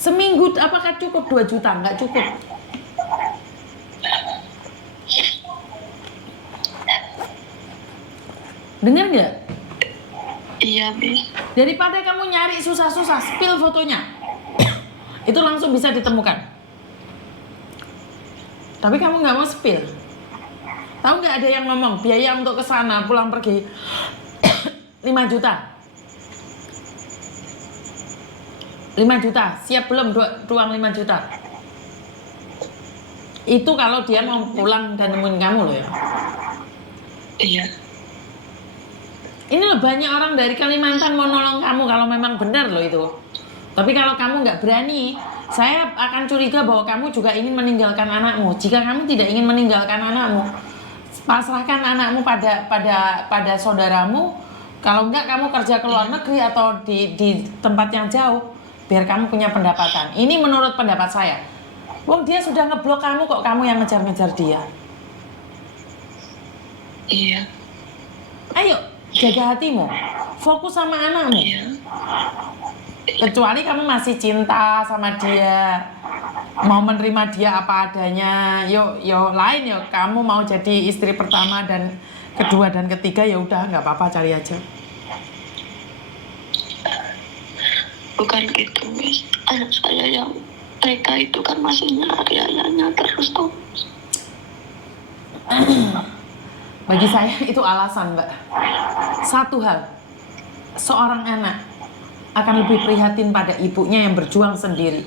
Seminggu apakah cukup 2 juta? Nggak cukup. Dengar nggak? Iya, Miss. Daripada kamu nyari susah-susah, spill fotonya. Itu langsung bisa ditemukan. Tapi kamu nggak mau spill. Tahu nggak ada yang ngomong biaya untuk ke sana pulang pergi 5 juta. 5 juta, siap belum tuang 5 juta? Itu kalau dia mau pulang dan nemuin kamu loh ya. Iya. Ini loh, banyak orang dari Kalimantan mau nolong kamu kalau memang benar loh itu. Tapi kalau kamu nggak berani, saya akan curiga bahwa kamu juga ingin meninggalkan anakmu. Jika kamu tidak ingin meninggalkan anakmu, pasrahkan anakmu pada saudaramu. Kalau enggak, kamu kerja ke luar negeri atau di tempat yang jauh, biar kamu punya pendapatan. Ini menurut pendapat saya. Wong dia sudah ngeblok kamu, kok kamu yang ngejar-ngejar dia. Iya. Ayo, jaga hatimu, fokus sama anakmu. Iya. Kecuali kamu masih cinta sama dia, mau menerima dia apa adanya. Yo lain yo, kamu mau jadi istri pertama dan kedua dan ketiga, ya udah nggak apa-apa, cari aja. Bukan gitu, Miss. Anak saya yang mereka itu kan masih nyari ayahnya terus tuh. Bagi saya itu alasan, Mbak. Satu hal, seorang anak akan lebih prihatin pada ibunya yang berjuang sendiri.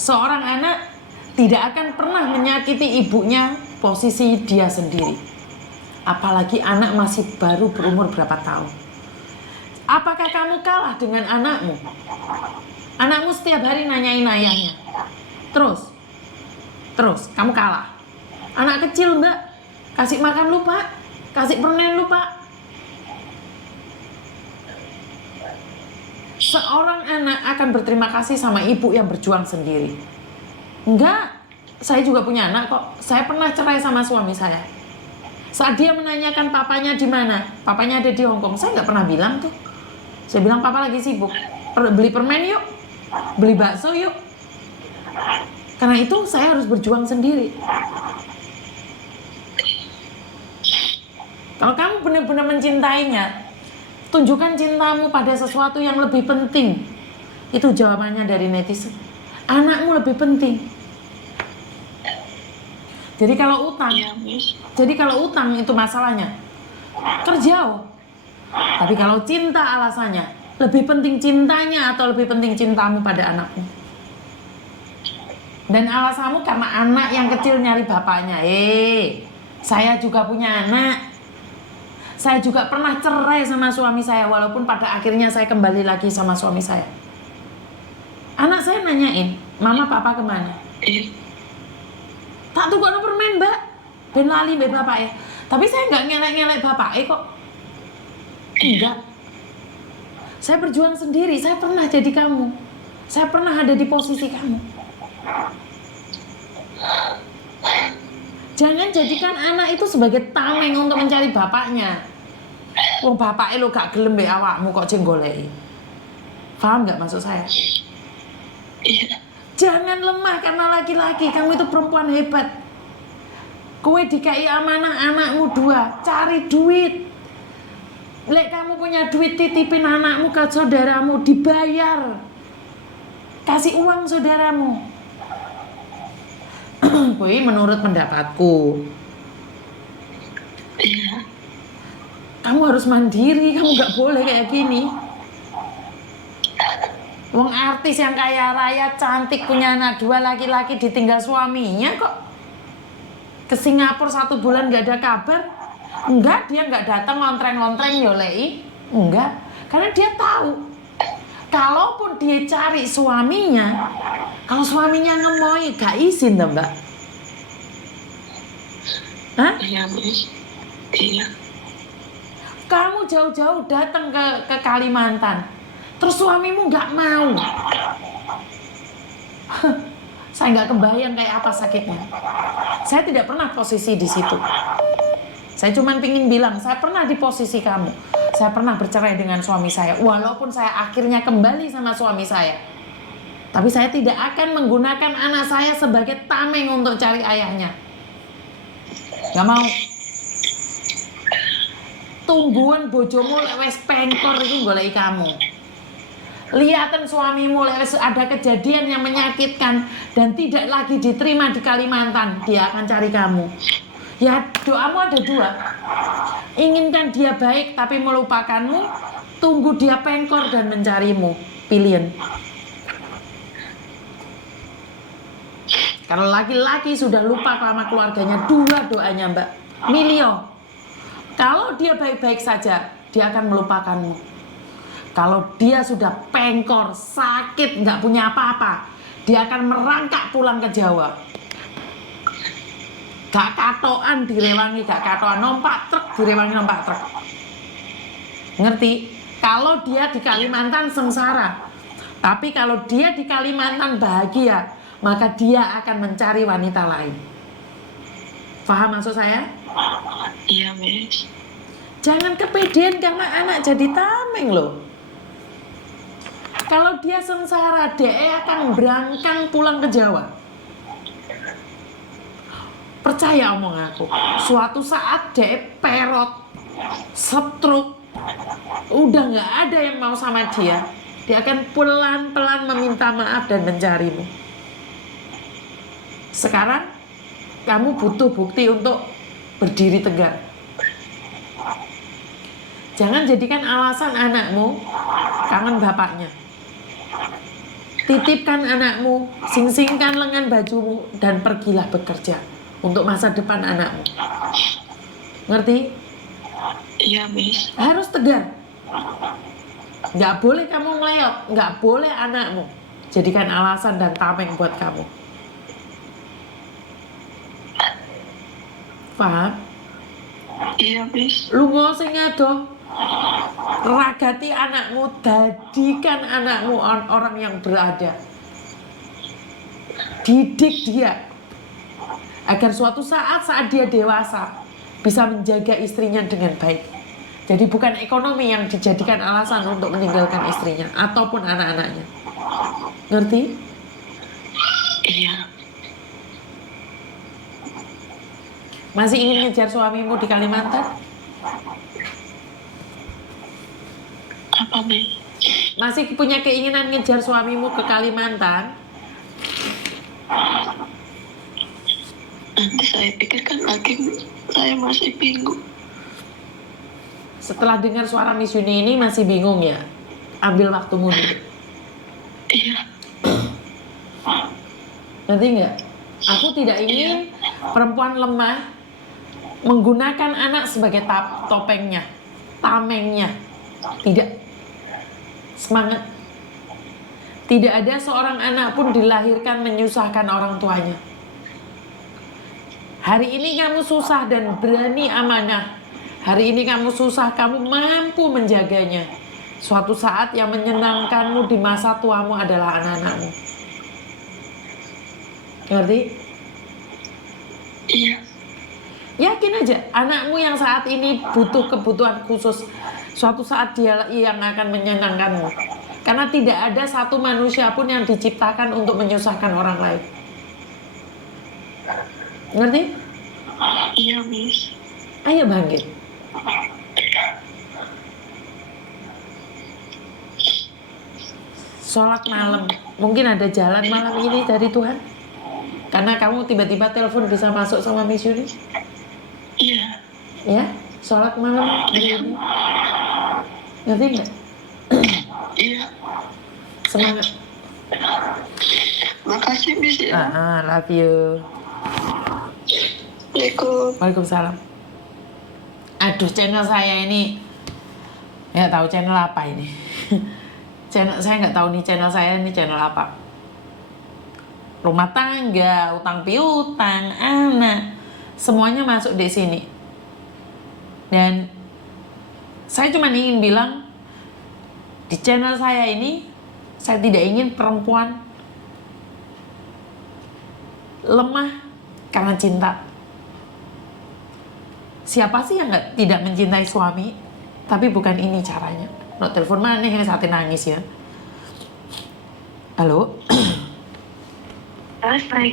Seorang anak tidak akan pernah menyakiti ibunya posisi dia sendiri. Apalagi anak masih baru berumur berapa tahun. Apakah kamu kalah dengan anakmu? Anakmu setiap hari nanyain ayahnya. Terus kamu kalah. Anak kecil, Mbak, kasih makan lupa, kasih permen lupa. Seorang anak akan berterima kasih sama ibu yang berjuang sendiri. Enggak, saya juga punya anak kok. Saya pernah cerai sama suami saya. Saat dia menanyakan papanya di mana, papanya ada di Hongkong, saya nggak pernah bilang tuh. Saya bilang papa lagi sibuk. Beli permen yuk, beli bakso yuk. Karena itu saya harus berjuang sendiri. Kalau kamu benar-benar mencintainya, tunjukkan cintamu pada sesuatu yang lebih penting. Itu jawabannya dari netizen. Anakmu lebih penting. Jadi kalau utang, itu masalahnya, kerja. Tapi kalau cinta alasannya, lebih penting cintanya atau lebih penting cintamu pada anakmu. Dan alasanmu karena anak yang kecil nyari bapaknya. Saya juga punya anak. Saya juga pernah cerai sama suami saya, walaupun pada akhirnya saya kembali lagi sama suami saya. Anak saya nanyain, mama papa kemana? Tak tuh kok permen, Mbak. Ben lali mbak bapak ya. Tapi saya nggak ngelek-ngelek bapak kok. Enggak. Saya berjuang sendiri. Saya pernah jadi kamu. Saya pernah ada di posisi kamu. Jangan jadikan anak itu sebagai tameng untuk mencari bapaknya. Wong bapaknya lo gak gelem mbek awakmu kok jenggoleki. Paham nggak maksud saya? Iya. Jangan lemah karena laki-laki. Kamu itu perempuan hebat. Kowe dikai amanah anakmu 2, cari duit. Lek kamu punya duit, titipin anakmu ke saudaramu, dibayar. Kasih uang saudaramu. Kuwi menurut pendapatku. Iya. Kamu harus mandiri, kamu gak boleh kayak gini. Wong artis yang kaya raya, cantik, punya anak 2 laki-laki, ditinggal suaminya kok. Ke Singapura 1 bulan gak ada kabar. Enggak, dia gak datang ngontreng-ngontreng nyolei. Enggak, karena dia tahu, kalaupun dia cari suaminya, kalau suaminya ngemoi, gak izin dong, Mbak. Hah? Iya, Miss. Iya. Kamu jauh-jauh datang ke Kalimantan, terus suamimu nggak mau. Saya nggak kebayang kayak apa sakitnya. Saya tidak pernah posisi di situ. Saya cuma pingin bilang, saya pernah di posisi kamu. Saya pernah bercerai dengan suami saya, walaupun saya akhirnya kembali sama suami saya. Tapi saya tidak akan menggunakan anak saya sebagai tameng untuk cari ayahnya. Gak mau. Tungguan bojomu lek wis pengkor iki goleki kamu. Lihatan suamimu lek wis ada kejadian yang menyakitkan dan tidak lagi diterima di Kalimantan, dia akan cari kamu. Ya, doamu ada dua. Inginkan dia baik tapi melupakanmu, tunggu dia pengkor dan mencarimu. Pilihan. Kalau laki-laki sudah lupa sama keluarganya, dua doanya Mbak. Milio. Kalau dia baik-baik saja, dia akan melupakanmu. Kalau dia sudah pengkor, sakit, nggak punya apa-apa, dia akan merangkak pulang ke Jawa. Gak katoan direwangi, gak katoan numpak truk direwangi numpak truk. Ngerti? Kalau dia di Kalimantan sengsara, tapi kalau dia di Kalimantan bahagia, maka dia akan mencari wanita lain. Paham maksud saya? Iya, Miss. Jangan kepedean karena anak jadi tameng loh. Kalau dia sengsara, dia akan berangkang pulang ke Jawa. Percaya omong aku, suatu saat dia perot, stroke, udah nggak ada yang mau sama dia. Dia akan pelan-pelan meminta maaf dan mencarimu. Sekarang kamu butuh bukti untuk berdiri tegak. Jangan jadikan alasan anakmu kangen bapaknya. Titipkan anakmu, sing-singkan lengan bajumu, dan pergilah bekerja untuk masa depan anakmu. Ngerti? Iya, Miss. Harus tegar. Nggak boleh kamu ngeleot, nggak boleh anakmu jadikan alasan dan tameng buat kamu. Paham? Iya, Miss. Lungo sing adoh. Ragati anakmu, jadikan anakmu orang yang berada. Didik dia agar suatu saat dia dewasa bisa menjaga istrinya dengan baik. Jadi bukan ekonomi yang dijadikan alasan untuk meninggalkan istrinya ataupun anak-anaknya. Ngerti? Iya. Masih ingin ngejar suamimu di Kalimantan? Apa, Miss? Masih punya keinginan ngejar suamimu ke Kalimantan? Nanti saya pikirkan lagi, saya masih bingung. Setelah dengar suara Miss Yuni ini masih bingung ya? Ambil waktumu dulu. Iya. Ngerti nggak? Aku tidak ingin perempuan lemah menggunakan anak sebagai topengnya, tamengnya. Tidak. Semangat. Tidak ada seorang anak pun dilahirkan menyusahkan orang tuanya. Hari ini kamu susah dan berani amanah. Hari ini kamu susah, kamu mampu menjaganya. Suatu saat yang menyenangkanmu di masa tuamu adalah anak-anakmu. Ngerti? Iya. Yakin aja, anakmu yang saat ini butuh kebutuhan khusus, suatu saat dia yang akan menyenangkanmu. Karena tidak ada satu manusia pun yang diciptakan untuk menyusahkan orang lain. Ngerti? Iya, Miss. Ayo bangkit. Sholat malam. Mungkin ada jalan malam ini dari Tuhan. Karena kamu tiba-tiba telepon bisa masuk sama Miss Yuni. Iya. Ya, sholat malam hari ini. Ngerti nggak? Iya. Semangat. Makasih, Miss ya. Love you. Assalamualaikum. Waalaikumsalam. Aduh, channel saya ini nggak tahu channel apa ini. Channel saya nggak tahu nih channel saya ini channel apa. Rumah tangga, utang piutang, anak, semuanya masuk di sini. Dan saya cuma ingin bilang di channel saya ini saya tidak ingin perempuan lemah karena cinta. Siapa sih yang tidak mencintai suami? Tapi bukan ini caranya. No telepon mana yang saat nangis ya. Halo? Mas,